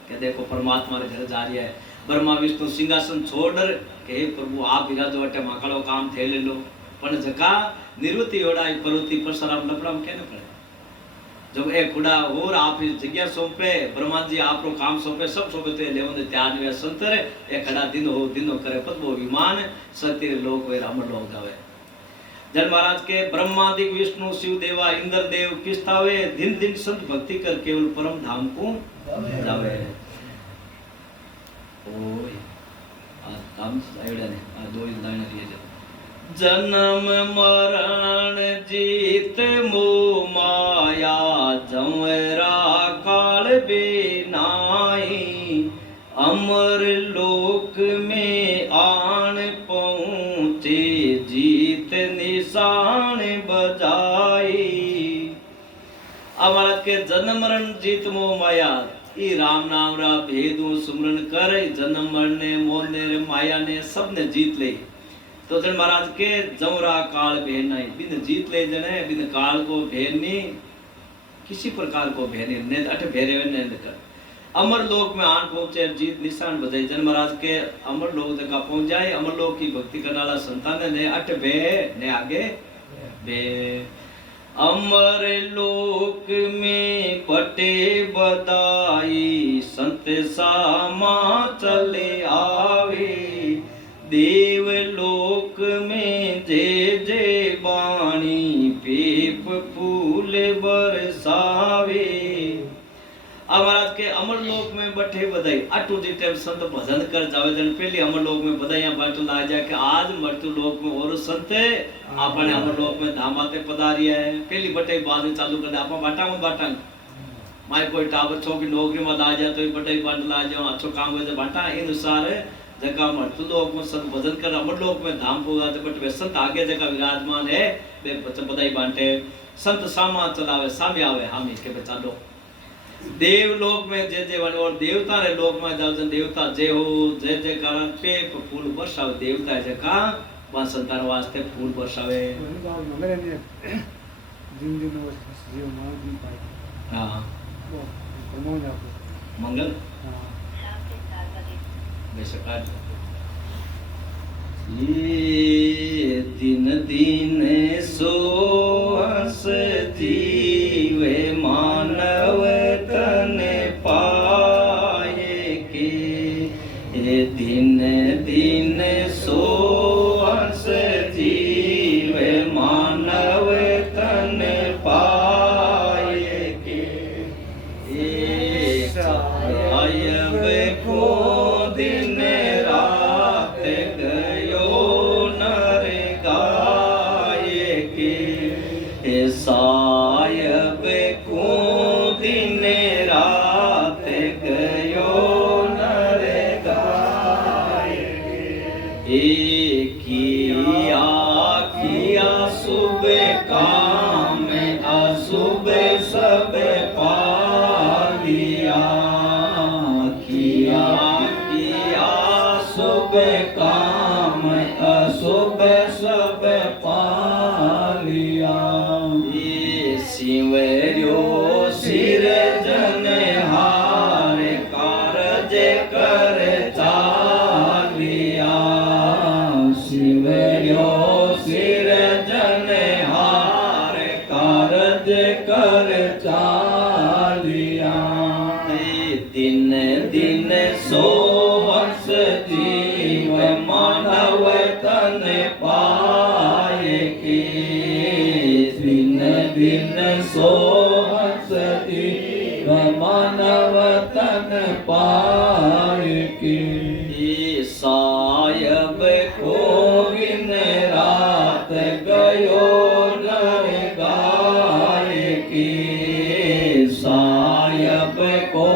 के देखो परमात्मा रे घर जा रही है। ब्रह्मा विष्णु सिंहासन छोड़ के प्रभु आप विराजो अटे माकड़ो काम थे ले लो पण जका निवृत्ति ओडाई पर्वती पर सराम लपड़ाम के न पड़े जब एक खुदा और आप इस जगह सौंपे ब्रह्मा जी आप रो काम सौंपे सब सौंपे तो लेवन दे त्याग वे संतर एक खड़ा दिन हो करे पद वो विमान सत्य लोक वे राम लोक जावे। जन महाराज के ब्रह्मादिक विष्णु शिव देवा इंद्र देव पिस्तावे दिन दिन संत भक्ति कर केवल परम धाम को जावे। ओए धाम आयोडा ने दो लाइन लिए जन्म मरण जीत मो माया जमरा काल बेनाई, अमर लोक में आन पहुँचे, जीत निशान बजाई। अमरत के जन्म मरण जीत मोह माया, ई राम नाम रा भेदू सुमरन कर, जन्म मरण ने मोह ने माया ने सब ने जीत ले। तो जन महाराज के जौरा काल भेद नहीं, बिन जीत ले जने बिन काल को भेद नहीं, किसी प्रकार को भेद नहीं, अठ भेरे ने कर। अमर लोक में आन पहुंचे, जीत निशान बजाई। जन महाराज के अमर लोक तक पहुंच जाए, अमर लोक की भक्ति करने वाला संतान ने अठ भे ने आगे भे। अमर लोक में पटे बदाई, संत सामा चले आवे, देव लोक में जे जे बाणी, पेप फूल बरसावे। महाराज के अमर लोक में बैठे बधाई, अटू जी टाइम संत भजन कर जावे जन पहले अमर लोक में बधाइयां बाटू ला जा के आज मृत्यु लोक में और संत आपने अमर लोक में धामाते पधारिया है। पहली बटाई बाद में चालू कर दे, आप बाटा में बाटा माय कोई टावर छो की नौकरी में ला जा तो बटाई बाट ला जाओ, अच्छो काम हो जाए बाटा। इन अनुसार जगह मृत्यु लोक में संत भजन कर अमर लोक में धाम पोगा तो बट वे संत आगे जगह विराजमान है, वे बधाई बांटे। संत सामा चलावे सामे आवे हम इसके पे चालो। देवलोक में जय जय वन और देवता रे लोक में जाओ जन देवता जय हो जय जय कारण पे फूल बरसावे। देवता है जका वा संतान वास्ते फूल बरसावे। हां मंगल बेशकार ये दिन दिन सोहस जीवे मानव तन पाए के, ये दिन दिन सोहस जीवे मानव तन पाए के, ये सायब को दिन रात गयो नर गाये के, सायब को दिन रात गयो नर गाये के, किया सुबह काम असुबह सब पालिया, किया सुबह काम असुबह सब पालिया। ये सिवरियो सिर जन हार कारज कर चालिया, सिवरियो सिर जन हार कारज कर चालिया। दिन दिन सोहस जीव मानव तन पाए के, दिन दिन सोहस जीव मानव तन पाए के, सायब को दिन रात गयो नर गाये के, सायब को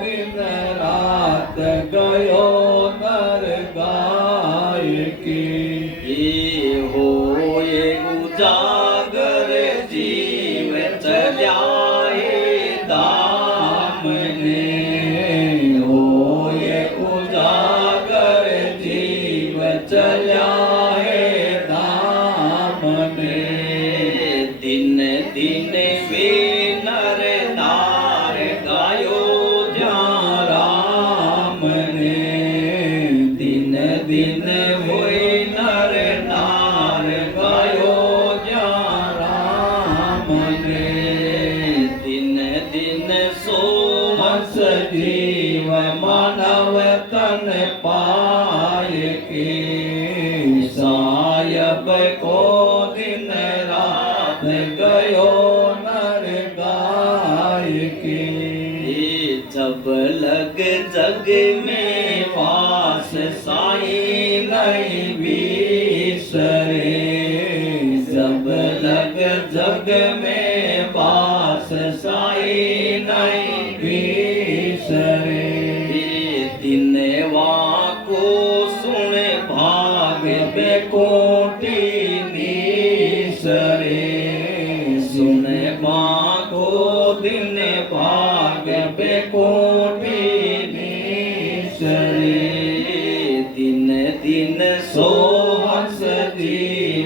दिन रात गयो नर गाये के, ये होए उजागर जीव चल्याए दाम ने, होए उजागर जीव चल्याए दाम ने, दिन दिन वे नर नार गायो जा राम ने, दिन दिन होए नर नार गायो जा राम ने, दिन दिन सोहस जीव मानव तन पाए के, सायब को दिन रात गयो नर गाये के, जब लग जग में वास साई नहीं बिसरे, जब लग जग में वास साई नहीं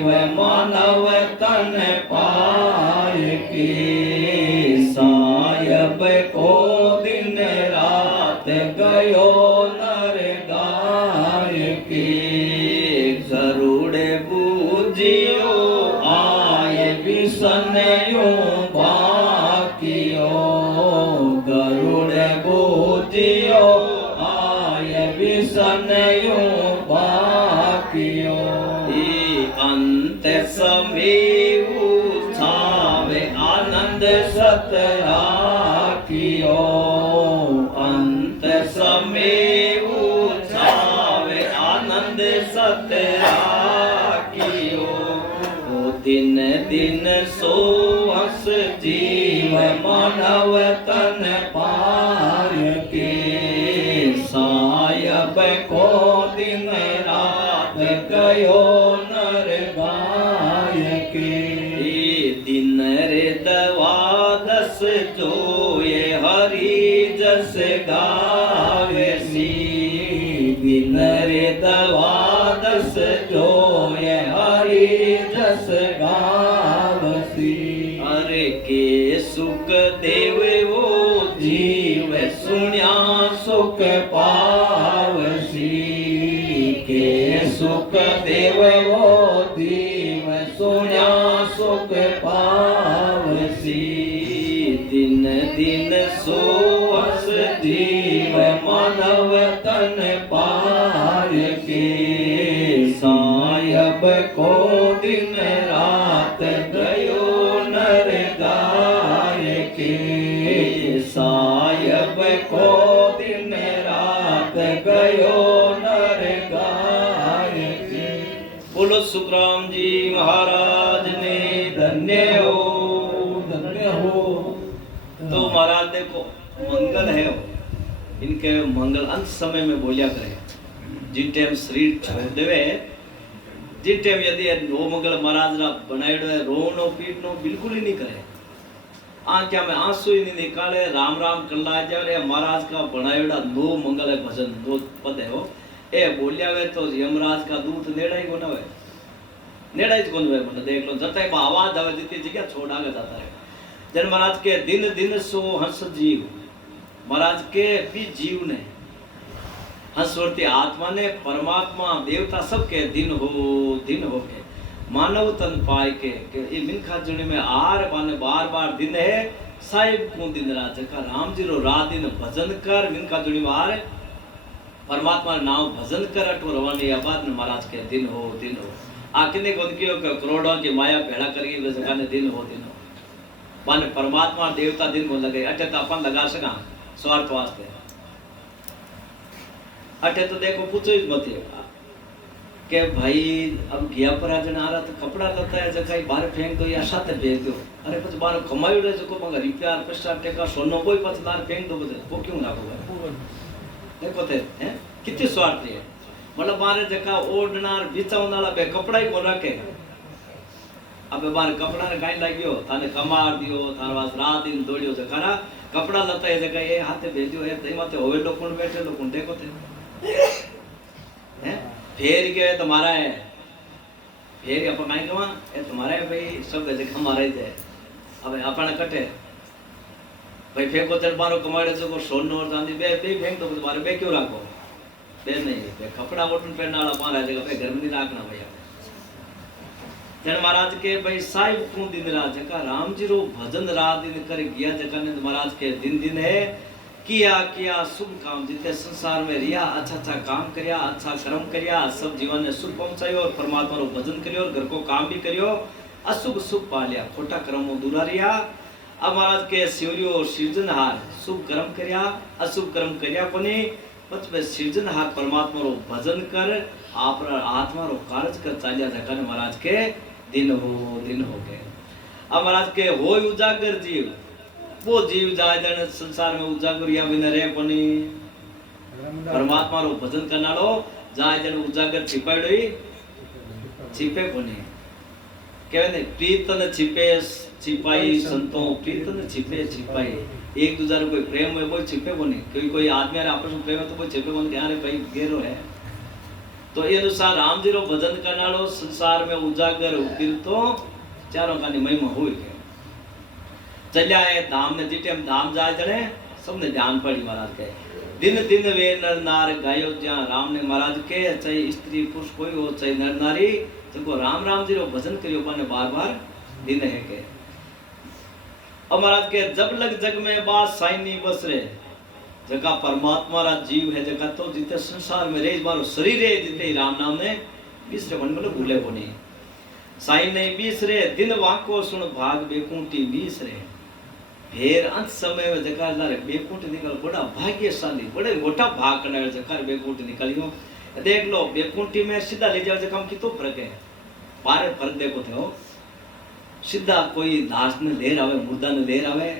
जीव मानव तन पाय के सायब को दिन रात गयो नर गाय के गरुड़ बूझियो आय बिसनयो बाकियो गरुड़ बूझियो आय बिसनयो बाकियो अंत समय उठावे आनंद सतरा कियो अंत समय उठावे आनंद सतरा कियो दिन दिन सोहस जीव मानव तन पाय के सायब को दिन रात गयो नर गाय के दिन रे दवादस जोए हरि जस गावसी दिन रे दवादस जोए हरि जस गावसी अरे के सुख देव वो जीव सुन्या सुख पावसी के सुख देव वो जीव सुन्या सुख पावसी दिन दिन सोहस जीव मानव तन पाय के सायब को दिन रात गयो नर गाय के सायब को दिन रात गयो नर गाय के। बोलो सुखराम जी महाराज ने धन्य हो धन्य हो। तो महाराज देखो मंगल है इनके मंगल अंत समय में बोलिया करे जिन टाइम शरीर छोड़ देवे जिन टाइम यदि नो मंगल महाराज रा बनाएड़ो है रोनो पीटनो बिल्कुल ही नहीं करे आंख्या में आंसू ही नहीं निकाले राम राम कर ला जाए महाराज का बनाएड़ा नो मंगल है भजन दो पद है वो ए बोलिया वे तो यमराज का दूत नेड़ा ही कोना वे नेड़ा ही कोन वे मतलब देख लो जब तक आवाज आवे जितनी जगह छोड़ आगे जाता है जन महाराज के दिन दिन सो हंस जीव महाराज के भी जीव ने हंसवर्ती आत्मा ने परमात्मा देवता सबके दिन हो के मानव तन पाए के ये मिनखा जुनी में आर बाने बार बार दिन है साहिब को दिन रात का राम जी रो रात दिन भजन कर मिनखा जुनी में आर परमात्मा नाम भजन कर अटो रवानी आबाद महाराज के दिन हो आखिने गोदकियों के करोड़ों की माया भेड़ा करके वैसे ने दिन हो माने परमात्मा देवता दिन को लगे अटे तो अपन लगा सका स्वार्थ वास्ते अटे तो देखो पूछो ही मत के भाई अब गया पर आज आ रहा तो कपड़ा लता है जगह बाहर फेंक दो या साथ भेज दो अरे पछ बाहर कमाई रहे जो मगर रुपया पैसा टका सोनो कोई पछ बाहर फेंक दो बजे वो क्यों लागो देखो थे हैं कितनी स्वार्थी है मतलब बाहर जगह ओडनार बिचावनाला बे कपड़ा ही को रखे अब बार कपड़ा ने काई लाग्यो थाने कमार दियो थार वास रात दिन दौड़ियो जे खरा कपड़ा लता है जगह ये हाथे भेजो है तई माथे होवे लोकोन बैठे लोकोन देखो थे हैं फेर के तुम्हारा है फेर अपन काई कमा ए तुम्हारा है भाई सब जगह हमारा ही है अब अपन कटे भाई फेंको चल बारो कमाड़े जो को सोनो और चांदी बे फेंक दो तुम्हारे बे क्यों रखो बे नहीं बे कपड़ा ओटन पहनने वाला पारा जगह पे घर में नहीं रखना भैया जन महाराज के भाई साहिब को दिन रात का राम जी रो भजन रात दिन कर गया जगह ने महाराज के दिन दिन है किया शुभ काम जिते संसार में रिया अच्छा काम करिया अच्छा कर्म करिया सब जीवन ने सुख पहुंचायो और परमात्मा रो भजन करियो और घर को काम भी करियो अशुभ सुख पा लिया खोटा कर्म दूरा रिया अब महाराज के शिवरियो सृजनहार शुभ कर्म करिया अशुभ कर्म करिया कोनी बस में सृजनहार परमात्मा रो भजन कर आप आत्मा रो कार्य कर चालिया जगह महाराज के दिन हो गए अब महाराज के हो उजागर जीव वो जीव जाए जन संसार में उजागर या बिना रहे कोनी परमात्मा रो भजन करनालो जाए जन उजागर छिपाई छिपे कोनी कहने प्रीतन छिपे छिपाई संतों प्रीतन छिपाई एक दूसरे कोई प्रेम में कोई छिपे कोनी कोई आदमी आपस में प्रेम है तो कोई छिपे कोनी क्या रे भाई गेरो है तो ये अनुसार राम जी रो भजन करना लो संसार में उजागर उगिर तो चारों का महिमा हुई के चलिया है धाम ने जिटे हम धाम जाए जने सबने ध्यान पड़ी महाराज के दिन दिन वे नर नार गायो जहाँ राम ने महाराज के चाहे स्त्री पुरुष कोई हो चाहे नर नारी जिनको राम राम जी रो भजन करियो पाने बार बार दिन है के और महाराज के जब लग जग में बात साईं नहीं बस रहे जगह परमात्मा रा जीव है जगह तो जिते संसार में रहे मारो शरीर है जिते राम नाम ने बिसरे मन मतलब भूले को नहीं साईं नहीं बिसरे दिन वाको सुन भाग बेकुंठी बिसरे फिर अंत समय में जगह लारे बेकुंठ निकल बड़ा भाग्यशाली बड़े मोटा भाग करने जगह बेकुंठ निकलियो देख लो बेकुंठी में सीधा ले जाओ जगह कितो फर्क है पारे फर्क देखो थे सीधा कोई दास ने लेर आवे मुर्दा ने लेर आवे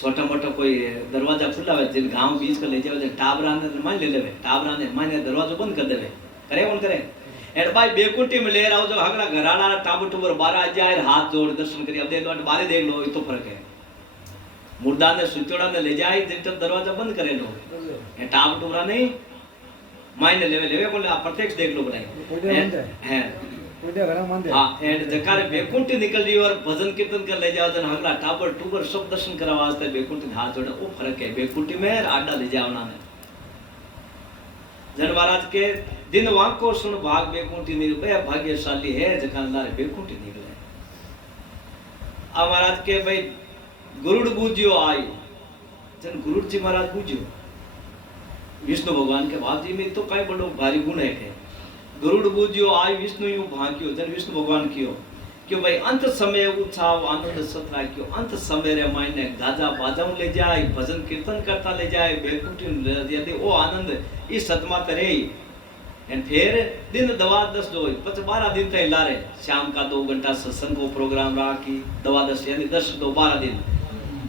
छोटा मोटा कोई दरवाजा खुला है जिन गांव बीच को ले जावे टाबरा ने मान ले लेवे टाबरा ने माने दरवाजा बंद कर देवे करे कौन करे एड भाई बेकुंठी में ले आओ जो हगड़ा घराड़ा टाबर टूबर बाहर आ जाए हाथ जोड़ दर्शन करिए अब देख लो बाहर देख लो ये तो फर्क है मुर्दा ने सुचोड़ा ने ले जाए जिन तक दरवाजा बंद करे लो ये टाबर टूबरा नहीं माने लेवे लेवे बोले प्रत्यक्ष देख लो बनाए हैं हाँ एंड जकारे बेकुंठी निकल रही और भजन कीर्तन कर ले जाओ जन हगला टाबर टूबर सब दर्शन करा वास्ते बेकुंठी हाथ जोड़े वो फर्क है बेकुंठी में आडा ले जाओ ना जन महाराज के दिन वाको सुन भाग बेकुंठी निकले भाग्यशाली है जकान लारे बेकुंठी निकले अब महाराज के भाई गुरुड़ बूझियो आई जन गुरुड़ जी महाराज बूझियो विष्णु भगवान के बाजी में तो कई बड़ो भारी गुण है के गरुड़ बूझियो आई विष्णु यू भांकियो जन विष्णु भगवान कियो क्यों भाई अंत समय उत्साह आनंद सतरा क्यों अंत समय रे मायने गाजा बाजाऊ ले जाए भजन कीर्तन करता ले जाए बेकुंठी यदि वो आनंद इस सतमा करे एंड फिर दिन दवा 10 जो 12 दिन तक लारे शाम का 2 घंटा सत्संग को प्रोग्राम राखी दवा 10 यानी 10 2 12 दिन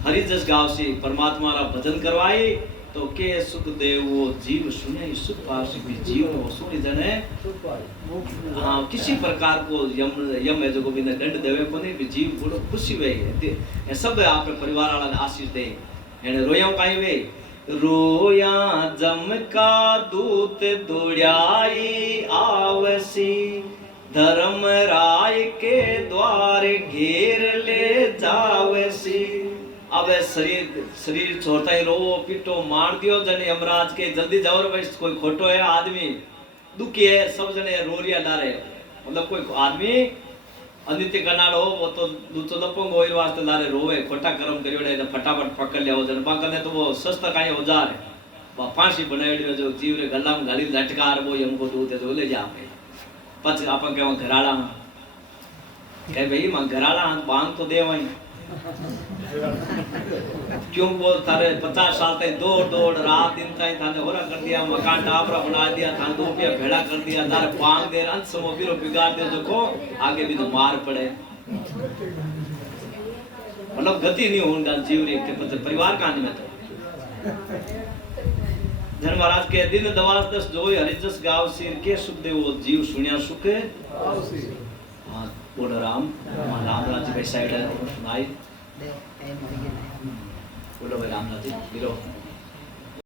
हरिजस गाँव से परमात्मा रा भजन करवाई तो के सुख देव वो जीव सुने सुख पास भी जीव वो सुने जने हाँ किसी प्रकार को यम है जो को बिना दंड देवे को नहीं भी जीव बड़ो खुशी वे है सब आपने परिवार वाला ने आशीष दे एने रोया काई वे रोया जम का दूत दौड़ाई आवसी धर्म राय के द्वार घेर ले जावसी अब शरीर छोड़ता ही रो पिटो मार दियो जने यमराज के जल्दी जाओ भाई कोई खोटो है आदमी दुखी है सब जने रोरिया डारे मतलब कोई आदमी अनित्य गनाड़ो वो तो दूसरो लपंग होई वास्ते लारे रोवे खोटा कर्म करियोड़े तो फटाफट पकड़ लिया जन बाकने तो वो सस्ता काई औजार है फांसी बनाईड़ो जो जीव रे गला में गाली लटकार वो हमको दूते तो ले जा पे पछ आपन के घराड़ा कहे भाई मां घराड़ा बांध तो दे वही क्यों वो तारे 50 साल तक दौड़ रात दिन तक थाने होरा कर दिया मकान टापरा बना दिया थाने 2 रुपया भेड़ा कर दिया तारे पांग दे अंत समो बिरो बिगाड़ दे जो को आगे भी तो मार पड़े मतलब गति नहीं होने जीव रे के परिवार कहानी में तो धन महाराज के दिन दवा 10 जो हरिजस गाँव सिर के सुख दे वो जीव सुनिया सुख हाँ बोलो राम राम राज के साइड है सुनाई बोलो भाई राम राज बिरो